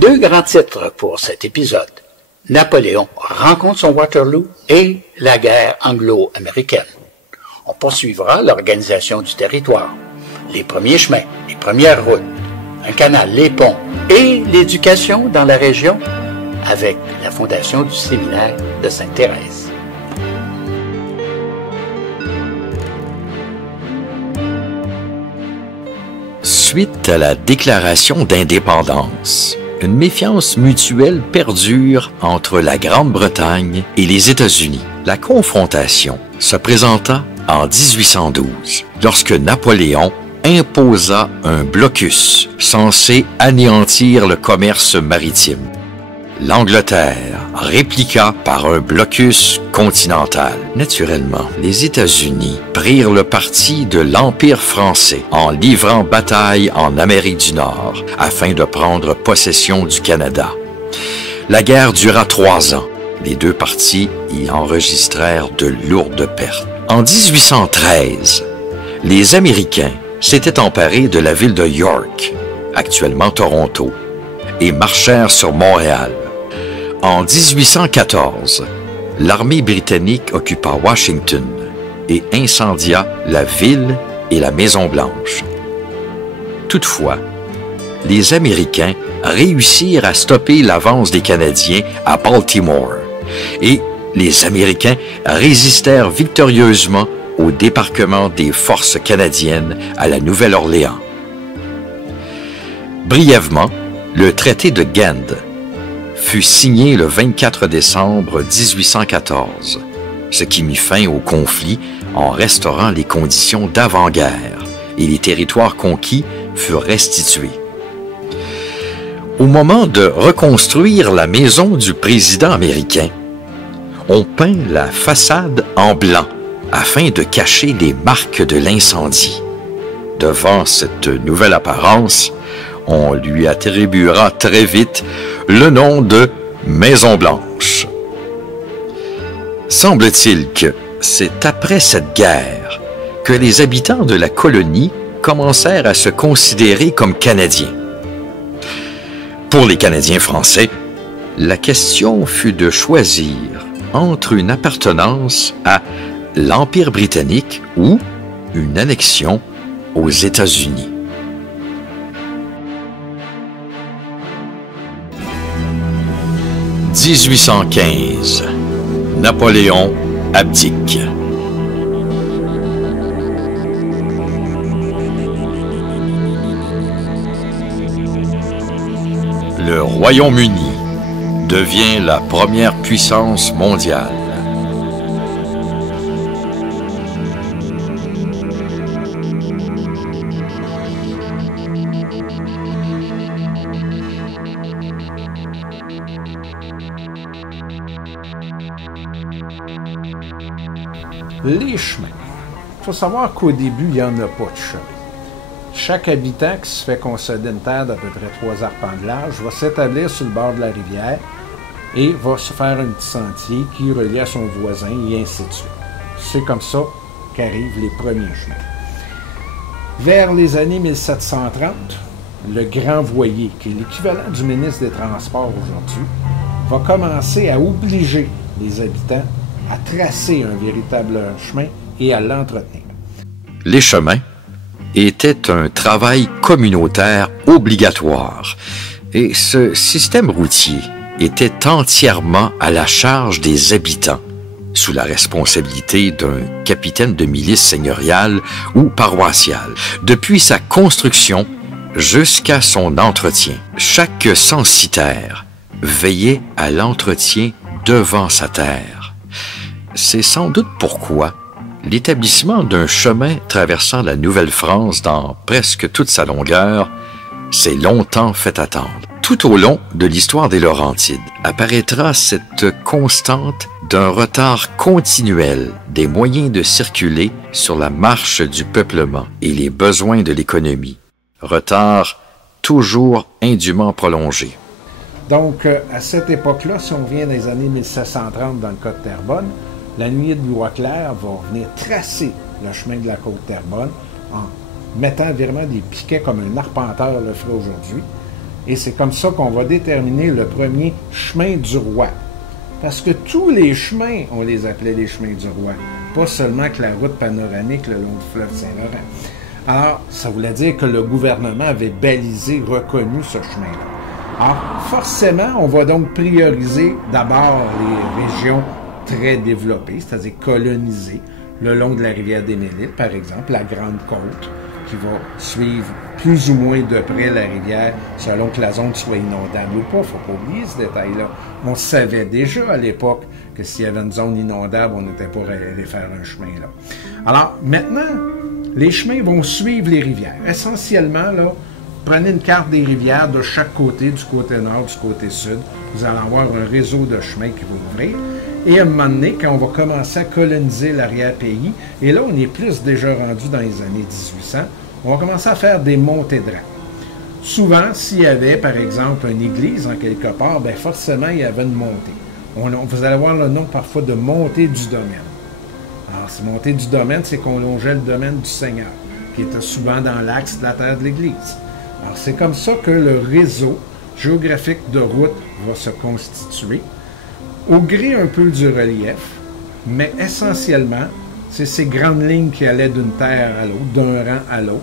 Deux grands titres pour cet épisode. Napoléon rencontre son Waterloo et la guerre anglo-américaine. On poursuivra l'organisation du territoire, les premiers chemins, les premières routes, un canal, les ponts et l'éducation dans la région avec la fondation du séminaire de Sainte-Thérèse. Suite à la déclaration d'indépendance, une méfiance mutuelle perdure entre la Grande-Bretagne et les États-Unis. La confrontation se présenta en 1812, lorsque Napoléon imposa un blocus censé anéantir le commerce maritime. L'Angleterre répliqua par un blocus continental. Naturellement, les États-Unis prirent le parti de l'Empire français en livrant bataille en Amérique du Nord afin de prendre possession du Canada. La guerre dura 3 ans. Les deux parties y enregistrèrent de lourdes pertes. En 1813, les Américains s'étaient emparés de la ville de York, actuellement Toronto, et marchèrent sur Montréal. En 1814, l'armée britannique occupa Washington et incendia la ville et la Maison-Blanche. Toutefois, les Américains réussirent à stopper l'avance des Canadiens à Baltimore et les Américains résistèrent victorieusement au débarquement des forces canadiennes à la Nouvelle-Orléans. Brièvement, le traité de Gand fut signé le 24 décembre 1814, ce qui mit fin au conflit en restaurant les conditions d'avant-guerre et les territoires conquis furent restitués. Au moment de reconstruire la maison du président américain, on peint la façade en blanc afin de cacher les marques de l'incendie. Devant cette nouvelle apparence, on lui attribuera très vite le nom de Maison-Blanche. Semble-t-il que c'est après cette guerre que les habitants de la colonie commencèrent à se considérer comme Canadiens. Pour les Canadiens français, la question fut de choisir entre une appartenance à l'Empire britannique ou une annexion aux États-Unis. « 1815. Napoléon abdique. Le Royaume-Uni devient la première puissance mondiale. Les chemins. Il faut savoir qu'au début, il n'y en a pas de chemin. Chaque habitant qui se fait concéder une terre d'à peu près 3 arpents de large va s'établir sur le bord de la rivière et va se faire un petit sentier qui relie à son voisin et ainsi de suite. C'est comme ça qu'arrivent les premiers chemins. Vers les années 1730, le Grand Voyer, qui est l'équivalent du ministre des Transports aujourd'hui, va commencer à obliger les habitants à tracer un véritable chemin et à l'entretenir. Les chemins étaient un travail communautaire obligatoire et ce système routier était entièrement à la charge des habitants, sous la responsabilité d'un capitaine de milice seigneuriale ou paroissiale. Depuis sa construction jusqu'à son entretien, chaque censitaire veillait à l'entretien devant sa terre. C'est sans doute pourquoi l'établissement d'un chemin traversant la Nouvelle-France dans presque toute sa longueur s'est longtemps fait attendre. Tout au long de l'histoire des Laurentides apparaîtra cette constante d'un retard continuel des moyens de circuler sur la marche du peuplement et les besoins de l'économie. Retard toujours indûment prolongé. Donc, à cette époque-là, si on vient des années 1730 dans le cas de Terrebonne, la nuit de Louis-Clair va venir tracer le chemin de la côte Terrebonne en mettant vraiment des piquets comme un arpenteur le ferait aujourd'hui. Et c'est comme ça qu'on va déterminer le premier chemin du roi. Parce que tous les chemins, on les appelait les chemins du roi. Pas seulement que la route panoramique le long du fleuve Saint-Laurent. Alors, ça voulait dire que le gouvernement avait balisé, reconnu ce chemin-là. Alors, forcément, on va donc prioriser d'abord les régions très développées, c'est-à-dire colonisées, le long de la rivière des Mille-Îles, par exemple, la Grande Côte, qui va suivre plus ou moins de près la rivière, selon que la zone soit inondable ou pas. Il ne faut pas oublier ce détail-là. On savait déjà à l'époque que s'il y avait une zone inondable, on n'était pas allé faire un chemin là. Alors, maintenant, les chemins vont suivre les rivières. Essentiellement, là, prenez une carte des rivières de chaque côté, du côté nord, du côté sud. Vous allez avoir un réseau de chemins qui va ouvrir. Et à un moment donné, quand on va commencer à coloniser l'arrière-pays, et là, on est plus déjà rendu dans les années 1800, on va commencer à faire des montées de rang. Souvent, s'il y avait, par exemple, une église en quelque part, bien forcément, il y avait une montée. Vous allez voir le nom parfois de montée du domaine. Alors, cette montée du domaine, c'est qu'on longeait le domaine du Seigneur, qui était souvent dans l'axe de la terre de l'Église. Alors, c'est comme ça que le réseau géographique de route va se constituer, au gré un peu du relief, mais essentiellement, c'est ces grandes lignes qui allaient d'une terre à l'autre, d'un rang à l'autre,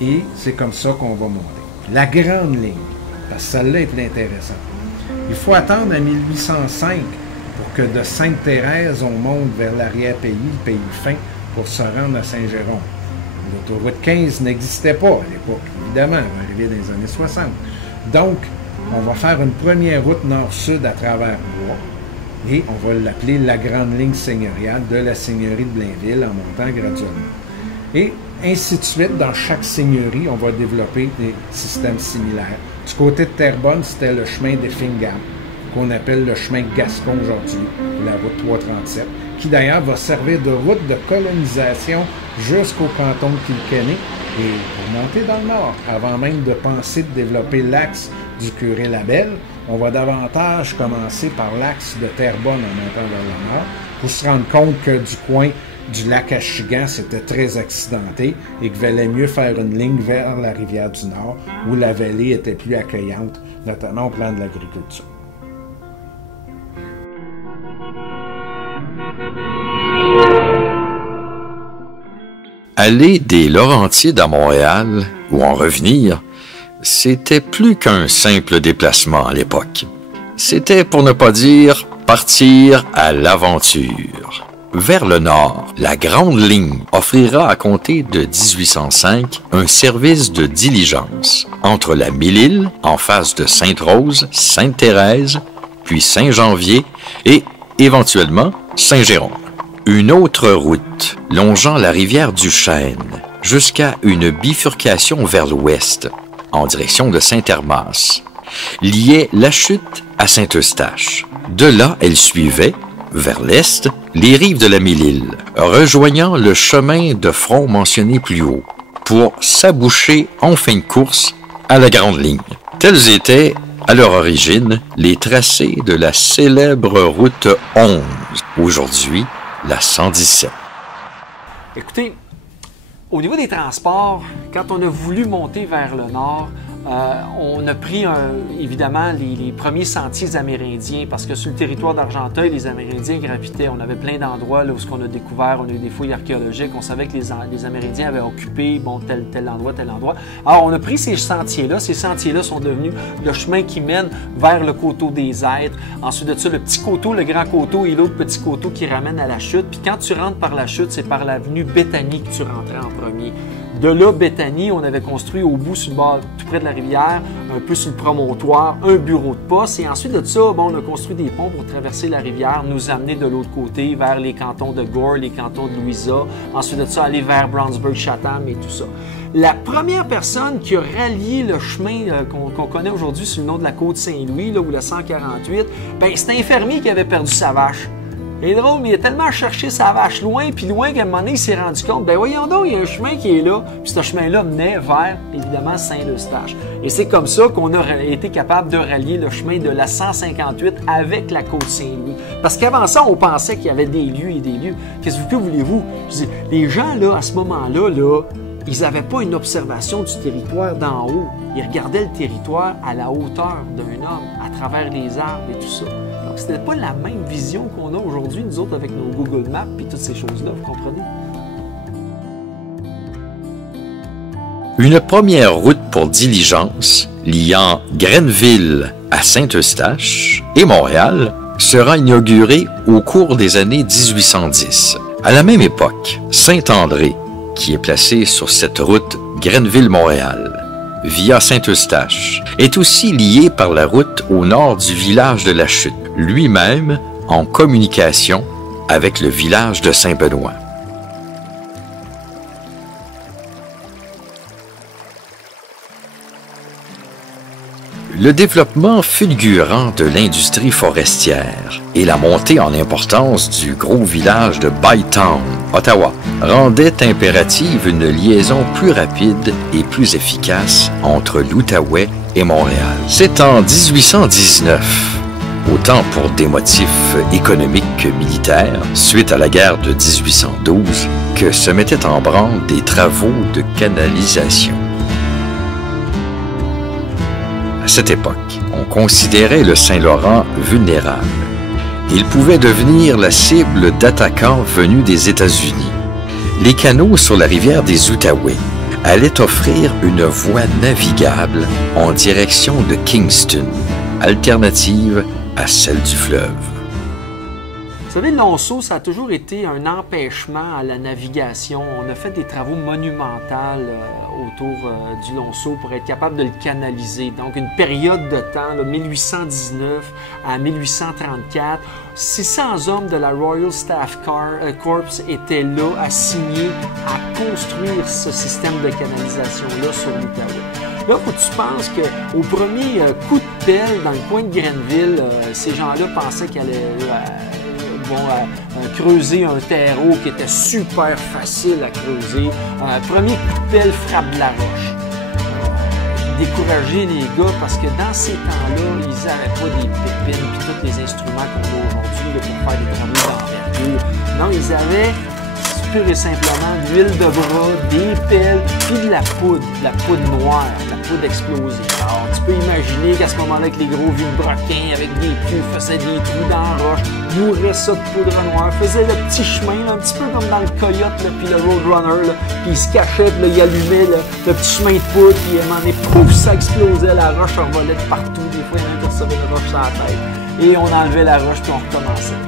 et c'est comme ça qu'on va monter. La grande ligne, parce que celle-là est plus intéressante. Il faut attendre à 1805 pour que de Sainte-Thérèse, on monte vers l'arrière-pays, le pays fin, pour se rendre à Saint-Jérôme. L'autoroute 15 n'existait pas à l'époque, évidemment, elle va arriver dans les années 60. Donc, on va faire une première route nord-sud à travers Bois, et on va l'appeler la grande ligne seigneuriale de la seigneurie de Blainville en montant graduellement. Et ainsi de suite, dans chaque seigneurie, on va développer des systèmes similaires. Du côté de Terrebonne, c'était le chemin d'Effingham, qu'on appelle le chemin Gascon aujourd'hui, la route 337, qui d'ailleurs va servir de route de colonisation jusqu'au canton de Kilkenny et pour monter dans le nord. Avant même de penser de développer l'axe du Curé-Labelle, on va davantage commencer par l'axe de Terrebonne en montant vers le nord pour se rendre compte que du coin du lac Achigan, c'était très accidenté et qu'il valait mieux faire une ligne vers la rivière du Nord où la vallée était plus accueillante, notamment au plan de l'agriculture. Aller des Laurentides à Montréal ou en revenir, c'était plus qu'un simple déplacement à l'époque. C'était, pour ne pas dire, partir à l'aventure. Vers le nord, la Grande Ligne offrira à compter de 1805 un service de diligence entre la Mille-Îles, en face de Sainte-Rose, Sainte-Thérèse, puis Saint-Janvier et, éventuellement, Saint-Jérôme. Une autre route longeant la rivière du Chêne jusqu'à une bifurcation vers l'ouest, en direction de Saint-Hermas, liait la chute à Saint-Eustache. De là, elle suivait, vers l'est, les rives de la Mille-Îles, rejoignant le chemin de front mentionné plus haut, pour s'aboucher en fin de course à la Grande Ligne. Tels étaient, à leur origine, les tracés de la célèbre route 11, aujourd'hui la 117. Écoutez, au niveau des transports, quand on a voulu monter vers le nord, on a pris évidemment les premiers sentiers amérindiens parce que sur le territoire d'Argenteuil, les Amérindiens gravitaient. On avait plein d'endroits là où on a découvert, on a eu des fouilles archéologiques, on savait que les Amérindiens avaient occupé tel endroit, tel endroit. Alors on a pris ces sentiers-là. Ces sentiers-là sont devenus le chemin qui mène vers le coteau des Êtres. Ensuite de ça, le petit coteau, le grand coteau et l'autre petit coteau qui ramène à la chute. Puis quand tu rentres par la chute, c'est par l'avenue Béthanie que tu rentrais en premier. De là, Béthanie, on avait construit au bout, sur le bord, tout près de la rivière, un peu sur le promontoire, un bureau de poste. Et ensuite de ça, on a construit des ponts pour traverser la rivière, nous amener de l'autre côté vers les cantons de Gore, les cantons de Louisa. Ensuite de ça, aller vers Brownsburg-Chatham et tout ça. La première personne qui a rallié le chemin qu'on connaît aujourd'hui sous le nom de la côte Saint-Louis, là, ou la 148, c'est un fermier qui avait perdu sa vache. C'est drôle, mais il a tellement cherché sa vache loin, puis loin qu'à un moment donné, il s'est rendu compte, voyons donc, il y a un chemin qui est là, puis ce chemin-là menait vers, évidemment, Saint-Eustache. Et c'est comme ça qu'on a été capable de rallier le chemin de la 158 avec la côte Saint-Louis. Parce qu'avant ça, on pensait qu'il y avait des lieux et des lieux. Qu'est-ce que voulez-vous? Je dis, les gens, là, à ce moment-là, là, ils n'avaient pas une observation du territoire d'en haut. Ils regardaient le territoire à la hauteur d'un homme, à travers les arbres et tout ça. Donc, ce n'était pas la même vision qu'on a aujourd'hui, nous autres, avec nos Google Maps et toutes ces choses-là, vous comprenez? Une première route pour diligence liant Grenville à Saint-Eustache et Montréal sera inaugurée au cours des années 1810. À la même époque, Saint-André, qui est placé sur cette route Grenville-Montréal, via Saint-Eustache, est aussi lié par la route au nord du village de la Chute, lui-même en communication avec le village de Saint-Benoît. Le développement fulgurant de l'industrie forestière et la montée en importance du gros village de Bytown, Ottawa, rendaient impérative une liaison plus rapide et plus efficace entre l'Outaouais et Montréal. C'est en 1819, autant pour des motifs économiques que militaires, suite à la guerre de 1812, que se mettaient en branle des travaux de canalisation. À cette époque, on considérait le Saint-Laurent vulnérable. Il pouvait devenir la cible d'attaquants venus des États-Unis. Les canaux sur la rivière des Outaouais allaient offrir une voie navigable en direction de Kingston, alternative à celle du fleuve. Vous savez, le Lonceau, ça a toujours été un empêchement à la navigation. On a fait des travaux monumentaux autour du Lonceau pour être capable de le canaliser. Donc, une période de temps, là, 1819 à 1834, 600 hommes de la Royal Staff Corps étaient là, assignés à construire ce système de canalisation-là sur l'Outaouais. Là, faut que tu penses qu'au premier coup de pelle dans le coin de Grenville, ces gens-là pensaient qu'elle allait creuser un terreau qui était super facile à creuser. Premier coup de pelle, frappe de la roche. Décourager les gars parce que dans ces temps-là, ils n'avaient pas des pépines et tous les instruments qu'on a aujourd'hui pour faire des travaux d'envergure. Non, ils avaient pur et simplement de l'huile de bras, des pelles, puis de la poudre noire, de la poudre explosive. Alors, tu peux imaginer qu'à ce moment-là, avec les gros vilebrequins, avec des culs, faisaient des trous dans la roche, bourraient ça de poudre noire, faisaient le petit chemin, là, un petit peu comme dans le Coyote, là, puis le Roadrunner, là, puis il se cachait, puis là, il allumait le petit chemin de poudre, puis à un moment donné, pouf, ça explosait, la roche revolait de partout. Des fois, il y en a qui recevaient une roche sur la tête. Et on enlevait la roche, puis on recommençait.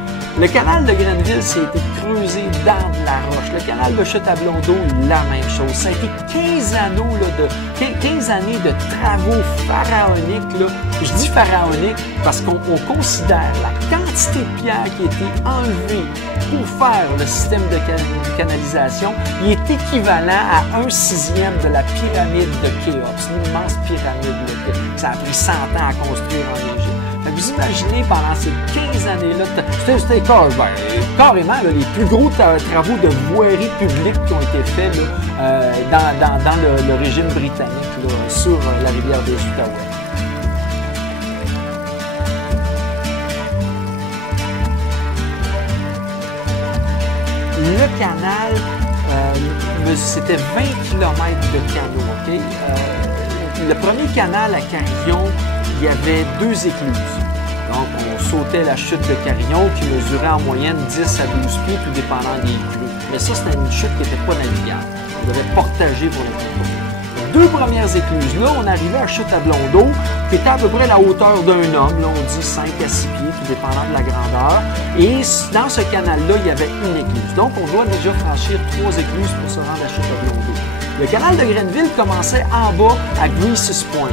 Le canal de Grenville, ça a été creusé dans de la roche. Le canal de Chute-à-Blondeau, la même chose. Ça a été 15 années de travaux pharaoniques. Là. Je dis pharaoniques parce qu'on considère la quantité de pierres qui a été enlevée pour faire le système de canalisation. Il est équivalent à 1/6 de la pyramide de Khéops, une immense pyramide. Là, ça a pris 100 ans à construire en Égypte. Vous imaginez, pendant ces 15 années-là, c'était carrément là, les plus gros travaux de voirie publique qui ont été faits là, dans le régime britannique là, sur la rivière des Outaouais. Le canal, c'était 20 km de canaux. Okay? Le premier canal à Carillon, il y avait 2 écluses. Donc, on sautait la chute de Carillon qui mesurait en moyenne 10 à 12 pieds, tout dépendant des écluses. Mais ça, c'était une chute qui n'était pas navigable. On devait portager pour le contour. Les 2 premières écluses-là, on arrivait à Chute-à-Blondeau, qui était à peu près la hauteur d'un homme. Là, on dit 5 à 6 pieds, tout dépendant de la grandeur. Et dans ce canal-là, il y avait une écluse. Donc, on doit déjà franchir 3 écluses pour se rendre à Chute-à-Blondeau. Le canal de Grenville commençait en bas à Greases Point,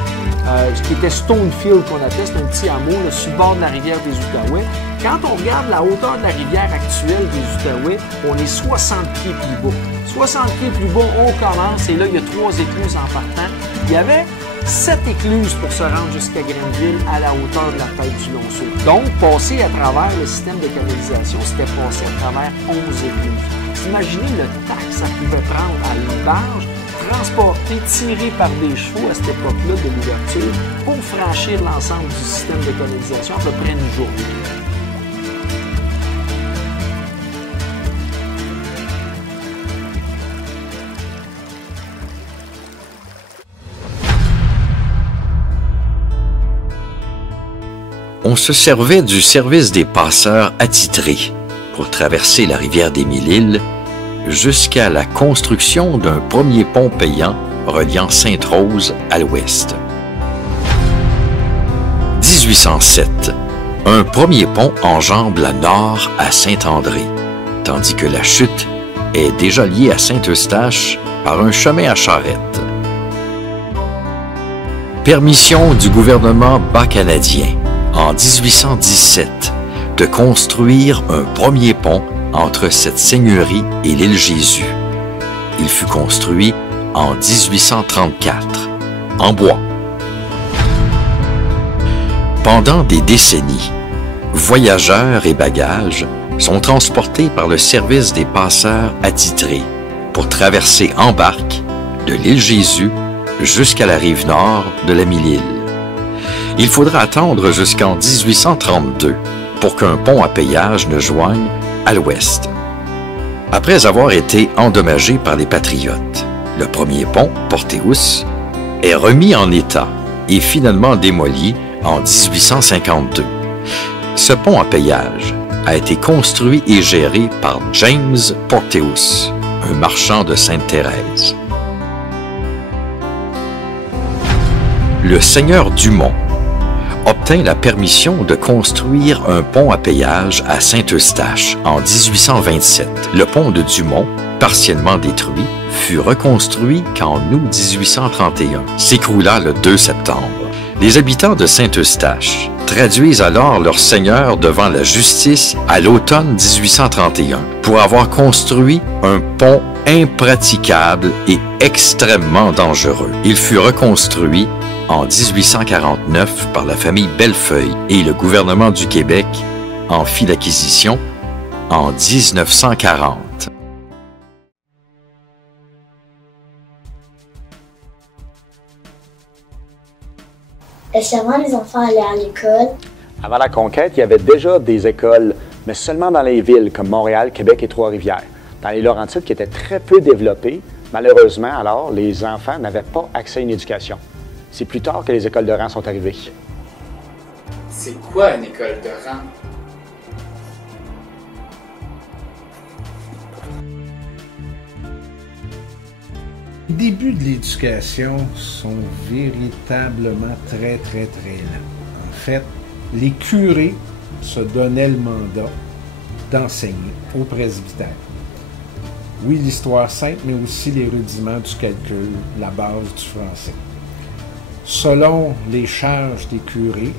ce qui était Stonefield qu'on appelait, c'est un petit hameau là, sur le bord de la rivière des Outaouais. Quand on regarde la hauteur de la rivière actuelle des Outaouais, on est 60 pieds plus bas. 60 pieds plus bas, on commence et là, il y a 3 écluses en partant. Il y avait 7 écluses pour se rendre jusqu'à Grenville à la hauteur de la tête du Lonceau. Donc, passer à travers le système de canalisation, c'était passer à travers 11 écluses. Imaginez le temps que ça pouvait prendre à une barge, transporté, tiré par des chevaux à cette époque-là de l'ouverture pour franchir l'ensemble du système de canalisation à peu près une journée. on se servait du service des passeurs attitrés pour traverser la rivière des Mille-Îles jusqu'à la construction d'un premier pont payant reliant Sainte-Rose à l'ouest. 1807, un premier pont enjambe la nord à Saint-André, tandis que la chute est déjà liée à Saint-Eustache par un chemin à charrette. Permission du gouvernement bas-canadien en 1817 de construire un premier pont entre cette seigneurie et l'île Jésus. Il fut construit en 1834, en bois. Pendant des décennies, voyageurs et bagages sont transportés par le service des passeurs attitrés pour traverser en barque de l'île Jésus jusqu'à la rive nord de la Mille-Îles. Il faudra attendre jusqu'en 1832 pour qu'un pont à péage ne joigne à l'ouest. Après avoir été endommagé par les Patriotes, le premier pont, Porteus, est remis en état et finalement démoli en 1852. Ce pont à péage a été construit et géré par James Porteus, un marchand de Sainte-Thérèse. Le seigneur Dumont obtint la permission de construire un pont à péage à Saint-Eustache en 1827. Le pont de Dumont, partiellement détruit, fut reconstruit qu'en août 1831, s'écroula le 2 septembre. Les habitants de Saint-Eustache traduisent alors leur seigneur devant la justice à l'automne 1831 pour avoir construit un pont impraticable et extrêmement dangereux. Il fut reconstruit en 1849 par la famille Bellefeuille et le gouvernement du Québec en fit l'acquisition en 1940. Est-ce qu'avant les enfants allaient à l'école? Avant la conquête, il y avait déjà des écoles, mais seulement dans les villes comme Montréal, Québec et Trois-Rivières. Dans les Laurentides, qui étaient très peu développées, malheureusement, alors, les enfants n'avaient pas accès à une éducation. C'est plus tard que les écoles de rang sont arrivées. C'est quoi une école de rang? Les débuts de l'éducation sont véritablement très lents. En fait, les curés se donnaient le mandat d'enseigner au presbytère. Oui, l'histoire sainte, mais aussi les rudiments du calcul, la base du français. Selon les charges des curés,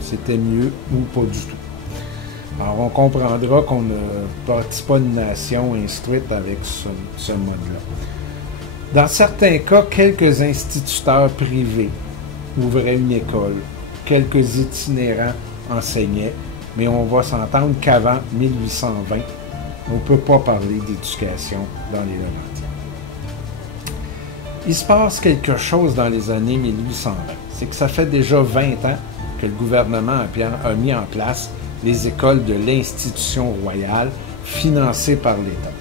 c'était mieux ou pas du tout. Alors, on comprendra qu'on ne bâtit pas une nation instruite avec ce mode-là. Dans certains cas, quelques instituteurs privés ouvraient une école, quelques itinérants enseignaient, mais on va s'entendre qu'avant 1820, on ne peut pas parler d'éducation dans les Laurentides. Il se passe quelque chose dans les années 1820. C'est que ça fait déjà 20 ans que le gouvernement a mis en place les écoles de l'institution royale financées par l'État.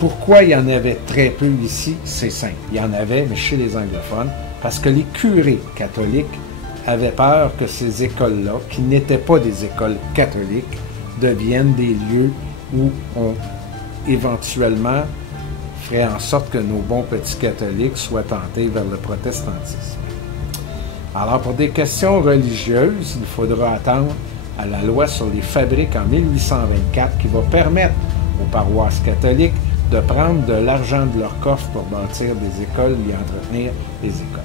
Pourquoi il y en avait très peu ici? C'est simple. Il y en avait, mais chez les anglophones, parce que les curés catholiques avaient peur que ces écoles-là, qui n'étaient pas des écoles catholiques, deviennent des lieux où on, éventuellement, ferait en sorte que nos bons petits catholiques soient tentés vers le protestantisme. Alors, pour des questions religieuses, il faudra attendre à la loi sur les fabriques en 1824 qui va permettre aux paroisses catholiques de prendre de l'argent de leur coffre pour bâtir des écoles et entretenir les écoles.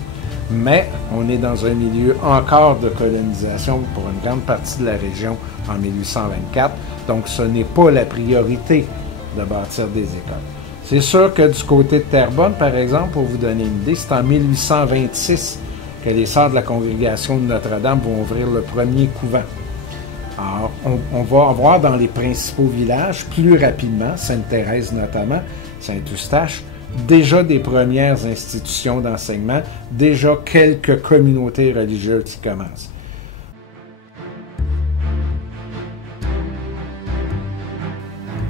Mais on est dans un milieu encore de colonisation pour une grande partie de la région en 1824, donc ce n'est pas la priorité de bâtir des écoles. C'est sûr que du côté de Terrebonne, par exemple, pour vous donner une idée, c'est en 1826 que les sœurs de la congrégation de Notre-Dame vont ouvrir le premier couvent. Alors, on va avoir dans les principaux villages, plus rapidement, Sainte-Thérèse notamment, Saint-Eustache, déjà des premières institutions d'enseignement, déjà quelques communautés religieuses qui commencent.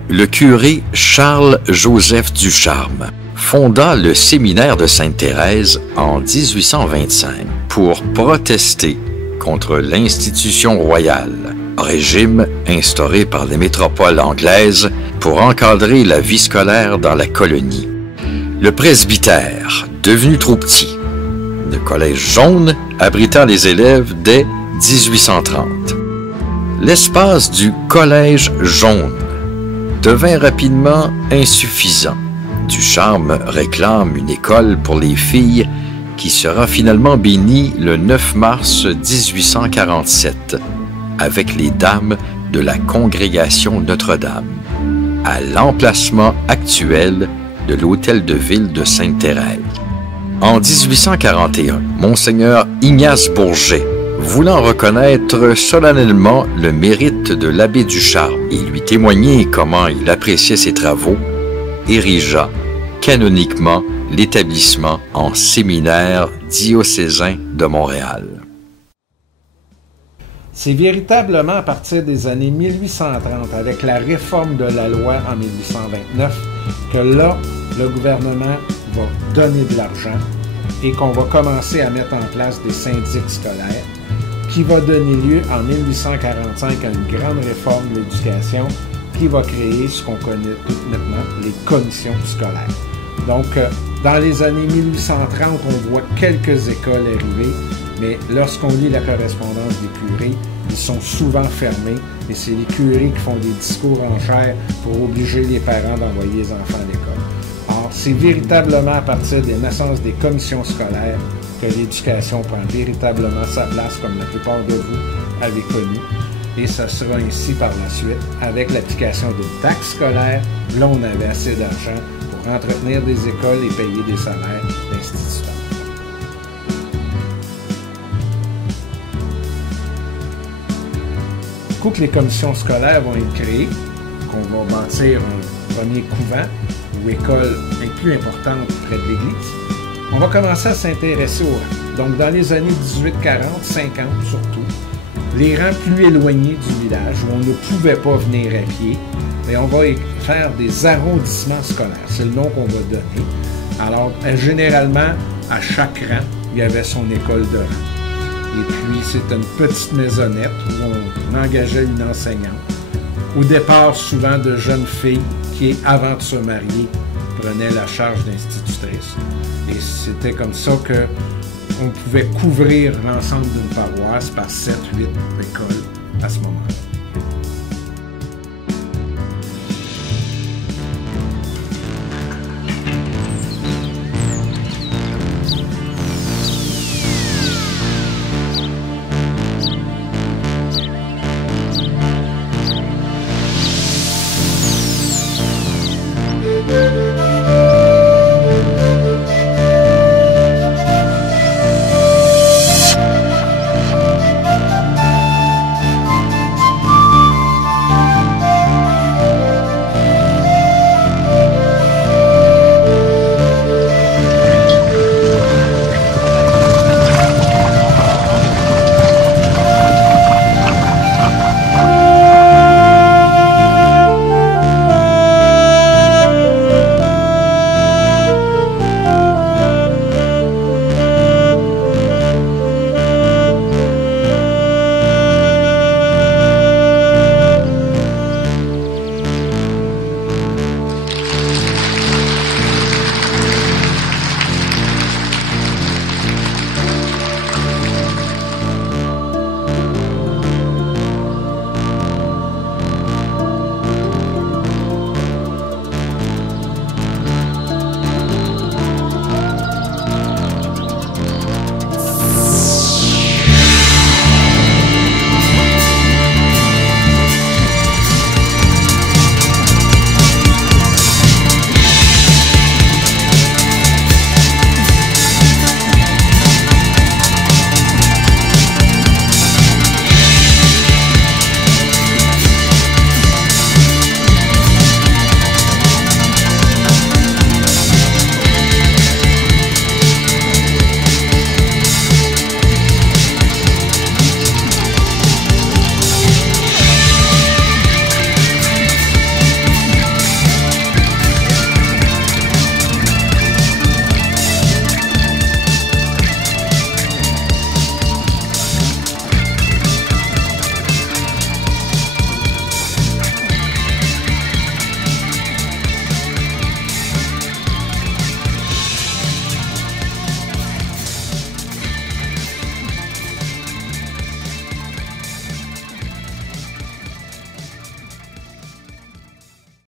Le curé Charles-Joseph Ducharme fonda le séminaire de Sainte-Thérèse en 1825 pour protester contre l'institution royale, régime instauré par les métropoles anglaises pour encadrer la vie scolaire dans la colonie. Le presbytère, devenu trop petit. Le collège jaune abritant les élèves dès 1830. L'espace du collège jaune devint rapidement insuffisant. Ducharme réclame une école pour les filles qui sera finalement bénie le 9 mars 1847 avec les dames de la congrégation Notre-Dame, à l'emplacement actuel de l'hôtel de ville de Sainte-Thérèse. En 1841, Monseigneur Ignace Bourget, voulant reconnaître solennellement le mérite de l'abbé Ducharme et lui témoigner comment il appréciait ses travaux, érigea canoniquement l'établissement en séminaire diocésain de Montréal. C'est véritablement à partir des années 1830, avec la réforme de la loi en 1829, que là, le gouvernement va donner de l'argent et qu'on va commencer à mettre en place des syndics scolaires, qui va donner lieu en 1845 à une grande réforme de l'éducation qui va créer ce qu'on connaît maintenant, les commissions scolaires. Donc, dans les années 1830, on voit quelques écoles arriver, mais lorsqu'on lit la correspondance des curés, ils sont souvent fermés et c'est les curés qui font des discours en chair pour obliger les parents d'envoyer les enfants à l'école. Or, c'est véritablement à partir des naissances des commissions scolaires que l'éducation prend véritablement sa place, comme la plupart de vous avez connu. Et ça sera ainsi par la suite, avec l'application d'une taxe scolaire. Là, on avait assez d'argent pour entretenir des écoles et payer des salaires d'instituteurs. Du coup que les commissions scolaires vont être créées, qu'on va bâtir un premier couvent ou école plus importante près de l'église, on va commencer à s'intéresser aux rangs. Donc, dans les années 1840, 50 surtout, les rangs plus éloignés du village, où on ne pouvait pas venir à pied, mais on va faire des arrondissements scolaires. C'est le nom qu'on va donner. Alors, généralement, à chaque rang, il y avait son école de rang. Et puis, c'est une petite maisonnette où on engageait une enseignante. Au départ, souvent de jeunes filles qui, avant de se marier, prenaient la charge d'institutrice. Et c'était comme ça qu'on pouvait couvrir l'ensemble d'une paroisse par 7-8 écoles à ce moment-là.